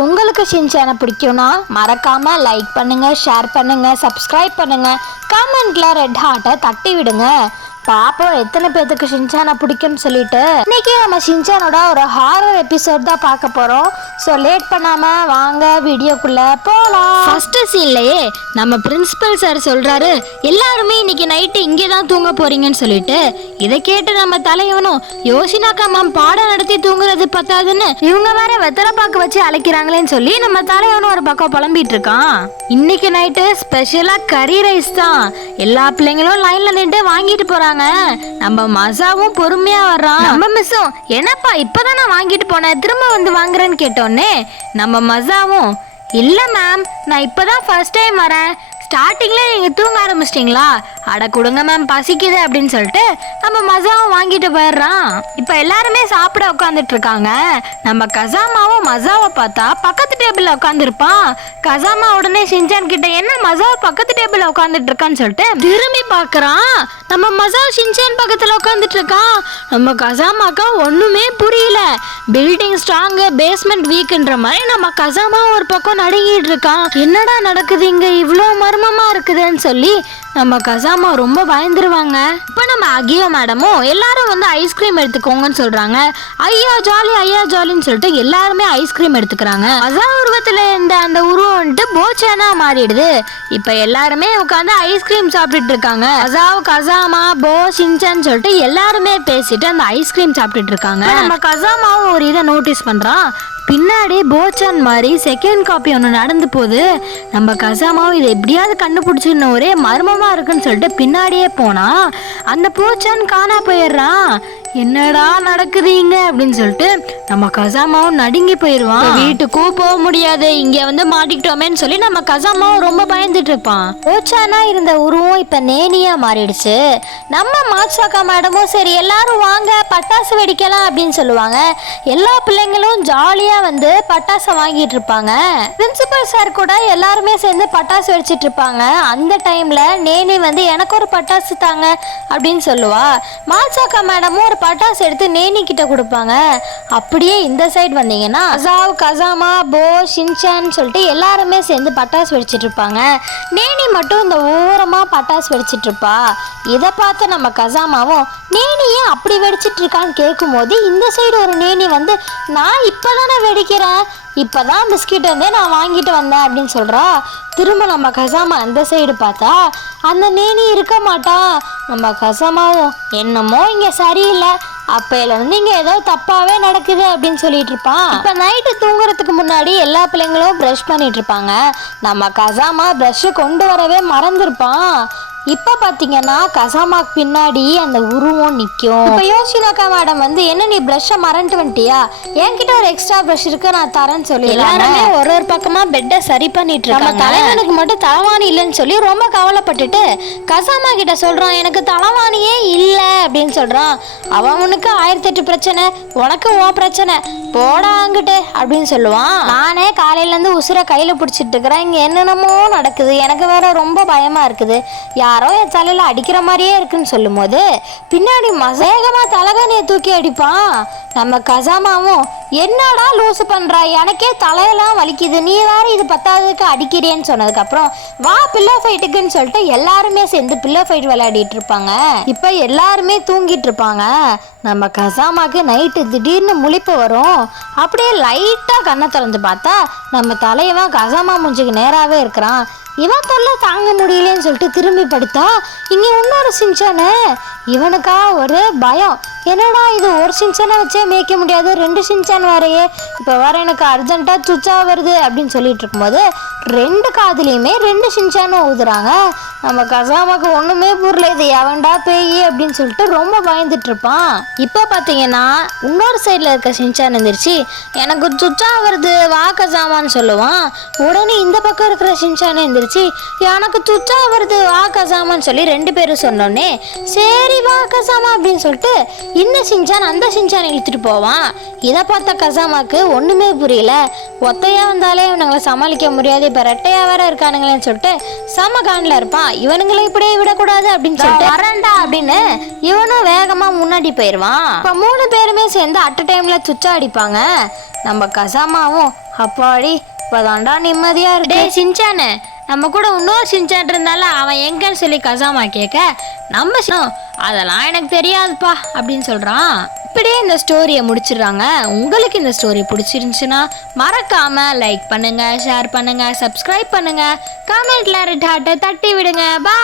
உங்களுக்கு ஷின்சானை பிடிக்கும்னா மறக்காம லைக் பண்ணுங்க, ஷேர் பண்ணுங்க, சப்ஸ்கிரைப் பண்ணுங்க, கமெண்ட்ல ரெட் ஹார்ட்டை தட்டி விடுங்க. பாப்போம் எத்தனை பேத்துக்கு ஷின்சானை பிடிக்கும்னு சொல்லிட்டு. இன்னைக்கு நம்ம ஷின்சானோட ஒரு ஹாரர் எபிசோட் தான் பார்க்க போறோம். ஸோ லேட் பண்ணாம வாங்க வீடியோக்குள்ள போகலாம். ஃபர்ஸ்ட் சீன்லயே நம்ம பிரின்சிபல் சார் சொல்றாரு, எல்லாருமே இன்னைக்கு நைட்டு இங்கே தான் தூங்க போறீங்கன்னு சொல்லிட்டு. இதை கேட்டு நம்ம தலைவனும் யோசினாக்கா மேம் பாடம் நடத்தி தூங்குறது பத்தாதுன்னு இவங்க வேற வெத்தலை பாக்க வச்சு அழைக்கிறாங்களேன்னு சொல்லி நம்ம தலைவனும் ஒரு பக்கம் புலம்பிட்டு இருக்கான். இன்னைக்கு நைட்டு ஸ்பெஷலா கறி ரைஸ் தான். எல்லா பிள்ளைங்களும் லைன்ல நின்று வாங்கிட்டு போறாங்க. நம்ம மசாவும் பொறுமையா வர்றான். நம்ம மிஸ்ஸும் என்னப்பா இப்பதான் நான் வாங்கிட்டு போனேன், திரும்ப வந்து வாங்குறேன்னு கேட்டோன்னே நம்ம மசாவும் இல்ல மேம் நான் இப்பதான் ஃபர்ஸ்ட் டைம் வரேன், ஸ்டார்டிங்ல நீங்க தூங்க ஆரம்பிச்சிட்டீங்களா, அட கொடுங்க மேம் பசிக்குது அப்படின்னு சொல்லிட்டு நம்ம மசாவும் வாங்கிட்டு போயிடுறான். இப்போ எல்லாருமே சாப்பிட உட்காந்துட்டு இருக்காங்க. நம்ம கசாமாவும் மசாவை பார்த்தா பக்கத்து டேபிள்ல உட்காந்துருப்பான். கசாமா உடனே ஷின்சான் கிட்ட என்ன மசாவை பக்கத்து டேபிள்ல உட்காந்துட்டு இருக்கான்னு சொல்லிட்டு திரும்பி பார்க்கறான். நம்ம மசா ஷின்சான் பக்கத்துல உட்காந்துட்டு இருக்கான். நம்ம கசாமாக்கா ஒண்ணுமே புரியல. பில்டிங் ஸ்ட்ராங் பேஸ்மெண்ட் வீக்ன்ற மாதிரி நம்ம கசாமா ஒரு பக்கம் நடுங்கிட்டு இருக்கான். என்னடா நடக்குது இங்க, இவ்வளோ மர்மமா இருக்குதுன்னு சொல்லி நம்ம கசாமா ரொம்ப பயந்துருவாங்க. இப்போ நம்ம அகியோ மேடமும் எல்லாரும் வந்து ஐஸ்கிரீம் எடுத்துக்கோங்கன்னு சொல்றாங்க. ஐயா ஜாலி ஐயா ஜாலின்னு சொல்லிட்டு எல்லாருமே ஐஸ்கிரீம் எடுத்துக்கிறாங்க. மசா உருவத்துல இருந்த அந்த உருவம் வந்துட்டு போச்சானா மாறிடுது. இப்போ எல்லாருமே உட்காந்து ஐஸ்கிரீம் சாப்பிட்டுட்டு இருக்காங்க. மசாவும் கசாமா போ ஷின்சான் சொல்லிட்டு எல்லாருமே பேசிட்டு அந்த ஐஸ்கிரீம் சாப்பிட்டுட்டு இருக்காங்க. நம்ம கசாமாவும் ஒரு இதை நோட்டீஸ் பண்றான். பின்னாடி போச்சான் மாதிரி செகண்ட் காப்பி ஒன்று நடந்து போகுது. நம்ம கசாமாவும் இதை எப்படியாவது கண்டுபிடிச்சின்னு ஒரே மர்மமா இருக்குன்னு சொல்லிட்டு பின்னாடியே போனா அந்த போச்சான் காணா போயிடுறான். என்னடா நடக்குது இங்க அப்படின்னு சொல்லிட்டு நம்ம கசாமாவும் நடுங்கி போயிடுவான். வீட்டுக்கும் போக முடியாது, இங்க வந்து மாட்டிக்கிட்டோமேன்னு சொல்லி நம்ம கசாமாவும் ரொம்ப பயந்துட்டு இருப்பான். போச்சானா இருந்த உருவம் இப்ப நேனியா மாறிடுச்சு. நம்ம மாட்சாக்கா மேடமும் சரி எல்லாரும் வாங்க பட்டாசு வெடிக்கலாம் அப்படின்னு சொல்லுவாங்க. எல்லா பிள்ளைங்களும் ஜாலியா வந்து பட்டாசை வாங்கிட்டு இருப்பாங்க. பிரின்சிபல் சார் கூட எல்லாருமே சேர்ந்து பட்டாசு வெடிச்சிட்டு இருப்பாங்க. அந்த டைம்ல நேனி வந்து எனக்கு ஒரு பட்டாசு தாங்க அப்படின்னு சொல்லுவா. மாட்சாக்கா மேடமும் ஒரு பட்டாசு எடுத்து நேனி கிட்ட கொடுப்பாங்க. அப்படியே இந்த சைடு வந்தீங்கன்னா அசாவ் கசாமா போ ஷின்சான் சொல்லிட்டு எல்லாருமே சேர்ந்து பட்டாசு வெடிச்சிட்டு இருப்பாங்க. நேனி மட்டும் இந்த ஓரமா பட்டாசு வெடிச்சிட்டு இருப்பா. இதை பார்த்து நம்ம கசாமாவும் நேனி ஏன் அப்படி வெடிச்சிட்டு இருக்கான்னு கேட்கும் போது இந்த சைடு ஒரு நேனி வந்து நான் இப்பதானே வெடிக்கிறேன், இப்பதான் பிஸ்கெட் வந்து நான் வாங்கிட்டு வந்தேன் அப்படின்னு சொல்றா. திரும்ப நம்ம கசாமா அந்த சைடு பார்த்தா அந்த நேனி இருக்க மாட்டா. நம்ம கசாமாவும் என்னமோ இங்க சரியில்லை, அப்பையில இருந்து இங்க ஏதோ தப்பாவே நடக்குது அப்படின்னு சொல்லிட்டு இருப்பான். இப்ப நைட்டு தூங்குறதுக்கு முன்னாடி எல்லா பிள்ளைங்களும் ப்ரஷ் பண்ணிட்டு இருப்பாங்க. நம்ம கசாமா ப்ரஷ் கொண்டு வரவே மறந்துருப்பான். இப்ப பாத்தீங்கன்னா கசாமாக்கு பின்னாடி அந்த உருவம் நிக்கும். இப்ப யோசினாக்கா மேடம் வந்து என்ன நீ ப்ரஷ்ஷை மறந்துட்டு வந்துட்டியா, என்கிட்ட ஒரு எக்ஸ்ட்ரா ப்ரஷ் இருக்கு நான் தரேன்னு சொல்லி எல்லாருமே ஒரு பக்கமா பெட்டை சரி பண்ணிட்டு இருக்காங்க. தலைவனுக்கு மட்டும் தலைவாணி இல்லைன்னு சொல்லி ரொம்ப கவலைப்பட்டுட்டு கசாமா கிட்ட சொல்றான் எனக்கு தலைவாணியே இல்லை அப்படின்னு சொல்றான். அவனுக்கு 1008 பிரச்சனை, உனக்கு ஓ பிரச்சனை போடாங்கிட்டு அப்படின்னு சொல்லுவான். நானே காலையில இருந்து உசுரை கையில பிடிச்சிட்டு இருக்கிறேன், இங்க என்னென்னமோ நடக்குது, எனக்கு வேற ரொம்ப பயமா இருக்குது, யாரோ என் தலையில அடிக்கிற மாதிரியே இருக்குன்னு சொல்லும் போது பின்னாடி மசேகமா தலகாணியை தூக்கி அடிப்பான். நம்ம கசாமாவும் என்னடா லூசு பண்றா, எனக்கே தலையெல்லாம் வலிக்குது, நீ வேற இது பத்தாவதுக்கு அடிக்கிறேன்னு சொன்னதுக்கு அப்புறம் வா பில்லோ ஃபைட்டுக்குன்னு சொல்லிட்டு எல்லாருமே சேர்ந்து பில்லோ ஃபைட் விளையாடிட்டு இருப்பாங்க. இப்ப எல்லாருமே தூங்கிட்டு இருப்பாங்க. நம்ம கசாமாக்கு நைட்டு திடீர்னு முழிப்பு வரும். அப்படியே லைட்டா கண்ணை திறந்து பார்த்தா நம்ம தலைவன் கசாமா மூஞ்சுக்கு நேராவே இருக்கிறான். இவன் தொல்லை தாங்க முடியலன்னு சொல்லிட்டு திரும்பி படுத்தா இங்க இன்னொரு ஷின்சானு. இவனுக்கா ஒரு பயம், என்னடா இது ஒரு ஷின்சானை வச்சே மேய்க்க முடியாது, 2 ஷின்சான் வேறையே, இப்போ வேற எனக்கு அர்ஜென்ட்டா சுச்சா வருது அப்படின்னு சொல்லிட்டு இருக்கும்போது 2 காதுலையுமே 2 ஷின்சானும் ஊதுறாங்க. நம்ம கசாமாக்கு ஒண்ணுமே புரியல, இது எவன்டா பேய் அப்படின்னு சொல்லிட்டு ரொம்ப பயந்துட்டு இருப்பான். இப்போ பார்த்தீங்கன்னா இன்னொரு சைடில் இருக்க ஷின்சான் எந்திரிச்சு எனக்கு சுச்சா வருது வா கசாமான்னு சொல்லுவான். உடனே இந்த பக்கம் இருக்கிற ஷின்சான் எந்திரிச்சு எனக்கு சுச்சா வருது வா கசாமான்னு சொல்லி 2 பேரும் சொன்னோன்னே சரி வா கசாமா அப்படின்னு சொல்லிட்டு இந்த ஷின்சான் அந்த ஷின்சான் இழுத்துட்டு போவான். இதை பார்த்த கசாமாக்கு ஒண்ணுமே புரியல. ஒத்தையா வந்தாலே இவனுங்களை சமாளிக்க முடியாது, இப்ப ரெட்டையா வேற இருக்கானுங்களேன்னு சொல்லிட்டு சம காண்டில் இருப்பான். இவனுங்களை இப்படியே விடக்கூடாது அப்படின்னு சொல்லிட்டு வரண்டா அப்படின்னு இவனும் வேகமா முன்னாடி போயிடுவான். இப்ப 3 பேருமே சேர்ந்து அட் டைம்ல சுச்சா அடிப்பாங்க. நம்ம கசாமாவும் அப்பாடி இப்போதான்டா நிம்மதியா இருக்கு. டேய் சின்சானு, நம்ம கூட இன்னொரு சின்சான் இருந்தால அவன் எங்கன்னு சொல்லி கசாமா கேட்க, நம்ம அதெல்லாம் எனக்கு தெரியாதுப்பா அப்படின்னு சொல்றான். இப்படியே இந்த ஸ்டோரியை முடிச்சிடுறாங்க. உங்களுக்கு இந்த ஸ்டோரி பிடிச்சிருந்துச்சுன்னா மறக்காம லைக் பண்ணுங்க, ஷேர் பண்ணுங்க, சப்ஸ்கிரைப் பண்ணுங்க, கமெண்ட்ல ரெட் ஹார்ட்டை தட்டி விடுங்க. பா.